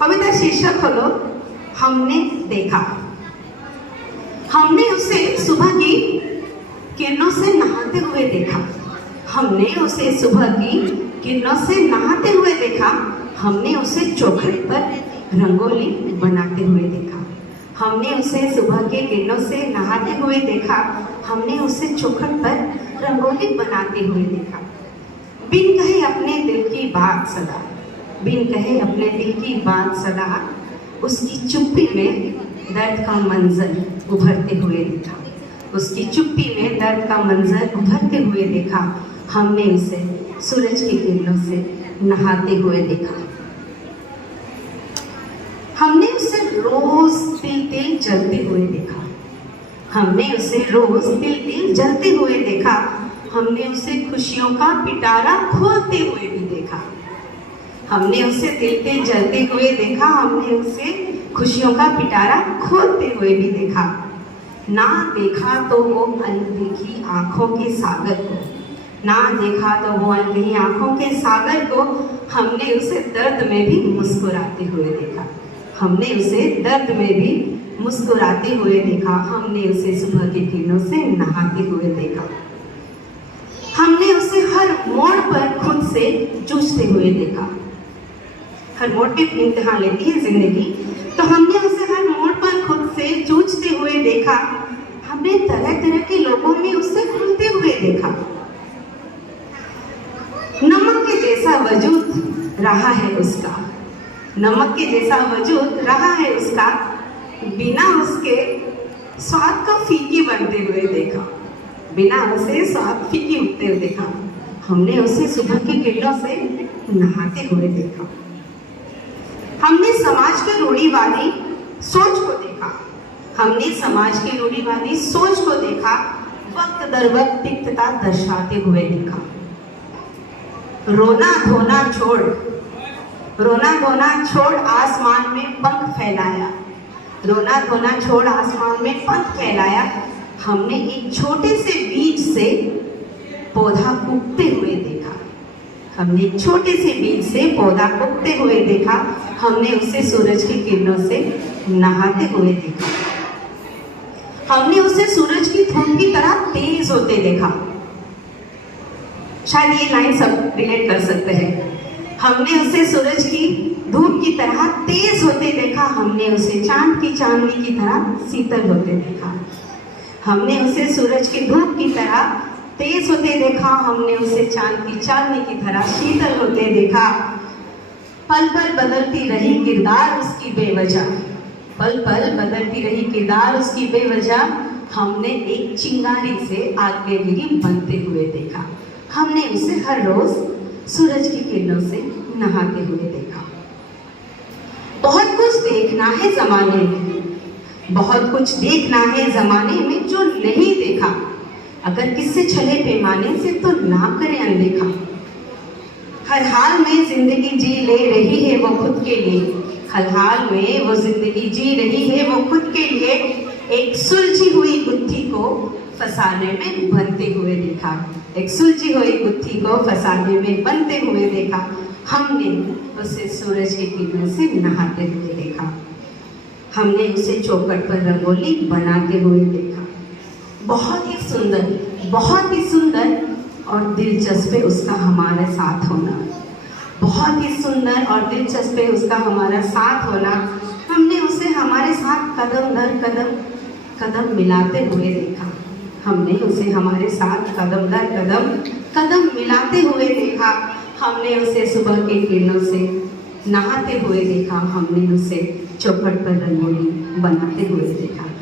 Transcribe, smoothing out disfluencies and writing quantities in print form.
कविता शीर्षक हलो हमने देखा। हमने उसे सुबह की किरणों से नहाते हुए देखा। हमने उसे सुबह की किरणों से नहाते हुए देखा। हमने उसे चौखट पर रंगोली बनाते हुए देखा। हमने उसे सुबह के किरणों से नहाते हुए देखा। हमने उसे चौखट पर रंगोली बनाते हुए देखा। बिन कहे अपने दिल की बात सदा, बिन कहे अपने दिल की बात सदा, उसकी चुप्पी में दर्द का मंजर उभरते हुए देखा। उसकी चुप्पी में दर्द का मंजर उभरते हुए देखा। हमने उसे सूरज की किरणों से नहाते हुए देखा। हमने उसे रोज तिल तिल जलते हुए देखा। हमने उसे रोज तिल तिल जलते हुए देखा। हमने उसे खुशियों का पिटारा खोलते हुए भी देखा। हमने उसे तिल तिल जलते हुए देखा। हमने उसे खुशियों का पिटारा खोलते हुए भी देखा। ना देखा तो वो अनदेखी आंखों के सागर को, ना देखा तो वो अनदेखी आंखों के सागर को, हमने उसे दर्द में भी मुस्कुराते हुए देखा। हमने उसे दर्द में भी मुस्कुराते हुए देखा। हमने उसे सुबह की किरणों से नहाते हुए देखा। हमने उसे हर मोड़ पर खुद से जूझते हुए देखा। हर मोड़ पे इम्तिहान लेती है जिंदगी, तो हमने उसे हर मोड़ पर खुद से जूझते हुए देखा। हमने तरह तरह के लोगों में उसे घूमते हुए देखा। नमक के जैसा वजूद रहा है उसका, नमक के जैसा वजूद रहा है उसका, बिना उसके स्वाद का फीकी बनते हुए देखा। बिना उसे स्वाद फीकी उठते हुए देखा। हमने उसे सुबह की किरणों से नहाते हुए देखा। हमने समाज के रूढ़िवादी सोच को देखा। हमने समाज की रूढ़िवादी सोच को देखा। वक्त दर वक्त तिक्तता दर्शाते हुए देखा। रोना धोना छोड़, रोना धोना छोड़ आसमान में पंख फैलाया। रोना धोना छोड़ आसमान में पंख फैलाया। हमने एक छोटे से बीज से पौधा उगते हुए देखा। हमने एक छोटे से बीज से पौधा उगते हुए देखा। हमने उसे सूरज की किरणों से नहाते हुए देखा। हमने उसे सूरज की धूप की तरह तेज होते देखा। शायद ये लाइन सब रिलेट कर सकते हैं। हमने उसे सूरज की धूप की तरह तेज होते देखा। हमने उसे चांद की चांदनी की तरह शीतल होते देखा। हमने उसे सूरज की धूप की तरह तेज होते देखा। हमने उसे चांद की चांदनी की तरह शीतल होते देखा। पल पल बदलती रही किरदार उसकी बेवजह, पल पल बदलती रही किरदार उसकी बेवजह। हमने एक चिंगारी से आग में गिरी बनते हुए देखा। हमने उसे हर रोज सूरज की किरणों से नहाते हुए देखा। बहुत कुछ देखना है जमाने में, बहुत कुछ देखना है जमाने में जो नहीं देखा। अगर किससे छले पैमाने से तो ना करें अनदेखा। हर हाल में जिंदगी जी ले रही है वो खुद के लिए, हर हाल में वो जिंदगी जी रही है वो खुद के लिए। एक सुलझी हुई गुत्थी को फंसाने में बनते हुए देखा। एक सुलझी हुई गुत्थी को फंसाने में बनते हुए देखा। हमने उसे सूरज की किरणों से नहाते हुए देखा। हमने उसे चौखट पर रंगोली बनाते हुए देखा। बहुत ही सुंदर, बहुत ही सुंदर और दिलचस्प है उसका हमारे साथ होना। बहुत ही सुंदर और दिलचस्प है उसका हमारा साथ होना। हमने उसे हमारे साथ कदम दर कदम कदम मिलाते हुए देखा। हमने उसे हमारे साथ कदम दर कदम कदम मिलाते हुए देखा। हमने उसे सुबह के किरणों से नहाते हुए देखा। हमने उसे चौखट पर रंगोली बनाते हुए देखा।